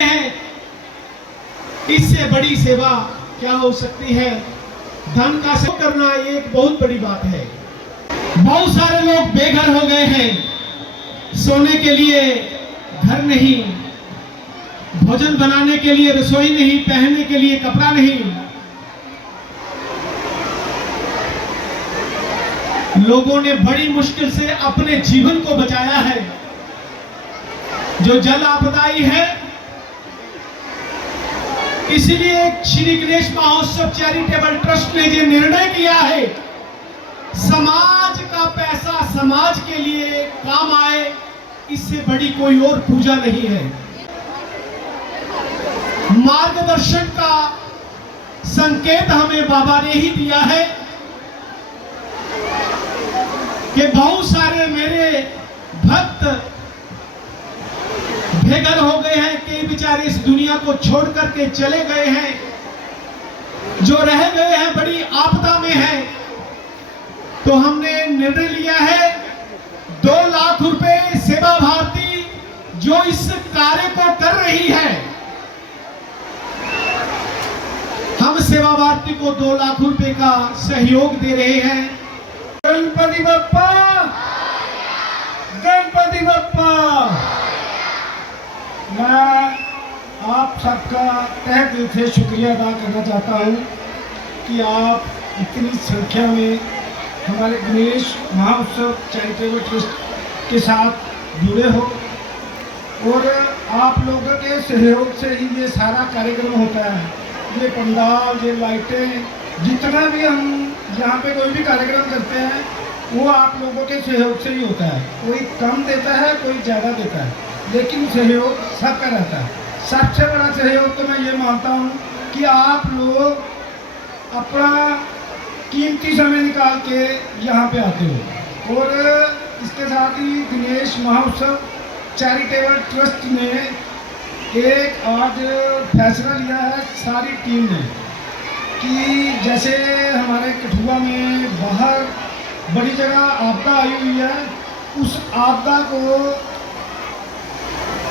हैं, इससे बड़ी सेवा क्या हो सकती है। धन का सेवा करना एक बहुत बड़ी बात है। बहुत सारे लोग बेघर हो गए हैं, सोने के लिए घर नहीं, भोजन बनाने के लिए रसोई नहीं, पहनने के लिए कपड़ा नहीं। लोगों ने बड़ी मुश्किल से अपने जीवन को बचाया है। जो जल आपदाई है, इसलिए श्री गणेश महोत्सव चैरिटेबल ट्रस्ट ने जो निर्णय किया है, समाज का पैसा समाज के लिए काम आए, इससे बड़ी कोई और पूजा नहीं है। मार्गदर्शन का संकेत हमें बाबा ने ही दिया है कि बहुत सारे मेरे भक्त बेघर हो गए हैं, कई बेचारे इस दुनिया को छोड़ करके चले गए हैं, जो रह गए हैं बड़ी आपदा में हैं। तो हमने निर्णय लिया है 2 लाख रुपए सेवा भारती जो इस कार्य को कर रही है, हम सेवा भारती को 2 लाख रुपए का सहयोग दे रहे हैं। गणपति बप्पा, गणपति बप्पा। मैं आप सबका तहे दिल से शुक्रिया अदा करना चाहता हूँ कि आप इतनी संख्या में हमारे गणेश महोत्सव चैरिटेबल ट्रस्ट के साथ जुड़े हो, और आप लोगों के सहयोग से ही ये सारा कार्यक्रम होता है। ये पंडाल, ये लाइटें, जितना भी हम यहाँ पे कोई भी कार्यक्रम करते हैं, वो आप लोगों के सहयोग से ही होता है। कोई कम देता है, कोई ज़्यादा देता है, लेकिन सहयोग सबका रहता है। सबसे बड़ा सहयोग तो मैं ये मानता हूँ कि आप लोग अपना कीमती समय निकाल के यहाँ पे आते हो। और इसके साथ ही गणेश महोत्सव चैरिटेबल ट्रस्ट ने एक आज फैसला लिया है सारी टीम ने कि जैसे हमारे कठुआ में बाहर बड़ी जगह आपदा आई हुई है, उस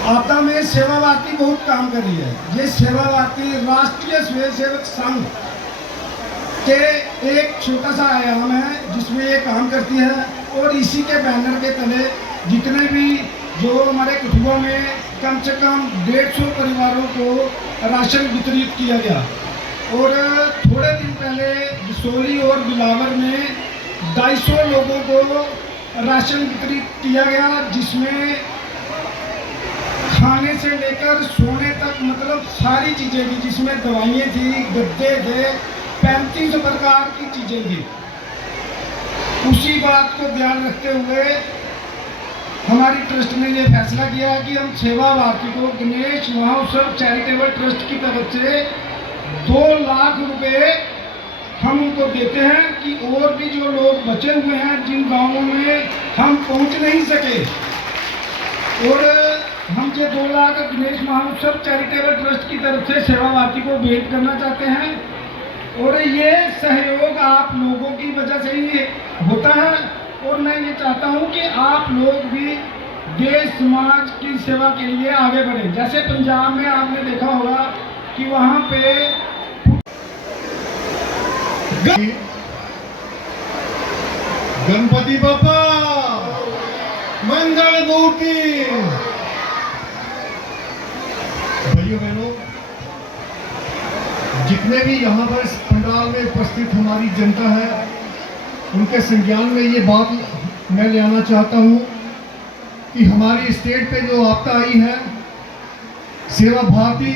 आपदा में सेवा भारती बहुत काम कर रही है। ये सेवा भारती राष्ट्रीय स्वयंसेवक संघ के एक छोटा सा आयाम है जिसमें ये काम करती है, और इसी के बैनर के तले जितने भी जो हमारे कठुआ में कम से कम 150 परिवारों को राशन वितरित किया गया। और थोड़े दिन पहले बिसोली और बिलावर में 250 लोगों को राशन वितरित किया गया, जिसमें खाने से लेकर सोने तक मतलब सारी चीज़ें थी, जिसमें दवाइयाँ थी, गद्दे थे, 35 प्रकार की चीज़ें थी। उसी बात को ध्यान रखते हुए हमारी ट्रस्ट ने ये फैसला किया है कि हम सेवा भारती को गणेश महोत्सव चैरिटेबल ट्रस्ट की तरफ से 2 लाख रुपए हम उनको देते हैं कि और भी जो लोग बचे हुए हैं जिन गांवों में हम पहुंच नहीं सके, और हम ये 2 लाख गणेश महोत्सव चैरिटेबल ट्रस्ट की तरफ से सेवा भारती को भेंट करना चाहते हैं। और ये सहयोग आप लोगों की वजह से ही होता है, और मैं ये चाहता हूँ कि आप लोग भी देश समाज की सेवा के लिए आगे बढ़े। जैसे पंजाब में आपने देखा होगा कि वहाँ पे गणपति बापा मंगल मूर्ति। भाइयों बहनों, जितने भी यहाँ पर इस पंडाल में उपस्थित हमारी जनता है, उनके संज्ञान में ये बात मैं ले आना चाहता हूँ कि हमारी स्टेट पे जो आपदा आई है, सेवा भारती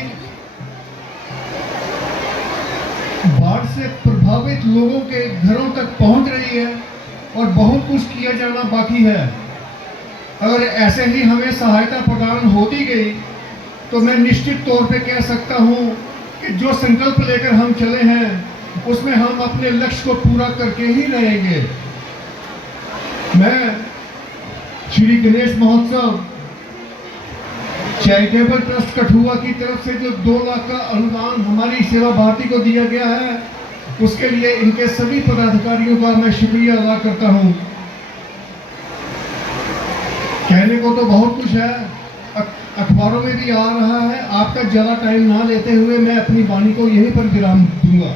बाढ़ से प्रभावित लोगों के घरों तक पहुंच रही है, और बहुत कुछ किया जाना बाकी है। अगर ऐसे ही हमें सहायता प्रदान होती गई तो मैं निश्चित तौर पे कह सकता हूं कि जो संकल्प लेकर हम चले हैं उसमें हम अपने लक्ष्य को पूरा करके ही रहेंगे। मैं श्री गणेश महोत्सव चैरिटेबल ट्रस्ट कठुआ की तरफ से जो 2 लाख का अनुदान हमारी सेवा भारती को दिया गया है, उसके लिए इनके सभी पदाधिकारियों का मैं शुक्रिया अदा करता हूं। कहने को तो बहुत कुछ है, अखबारों में भी आ रहा है। आपका ज़्यादा टाइम ना लेते हुए मैं अपनी वाणी को यहीं पर विराम दूंगा।